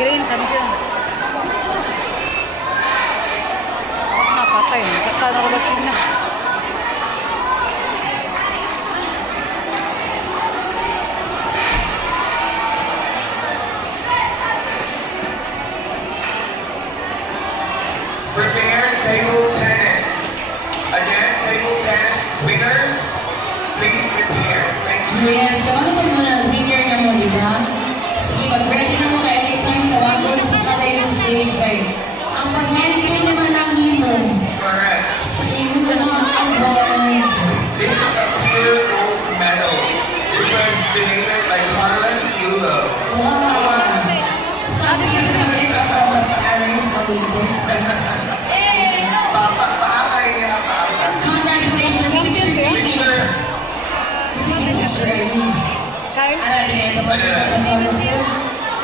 Green champion. Napatay. Sakta na kabasin na. Prepare table tennis. Again, table tennis winners, please prepare. Thank you. Yes, kapag mo na winner na mo, di ba? Sige, mag-ready na mo kaya anytime tawagon sa kalayo stage kayo. Ang pag-maintain naman ang himo. Correct. Sa imo na ang award. This is a pure gold medal. This was donated by Carlos Yulo. Wow! Sabi ka sa sabi ka from the Paris Olympics. Paakay niya ang paakay. Congratulations, Mr. David. Picture. Sige, Mr. David. Kyle? Ano din ito? Photographer?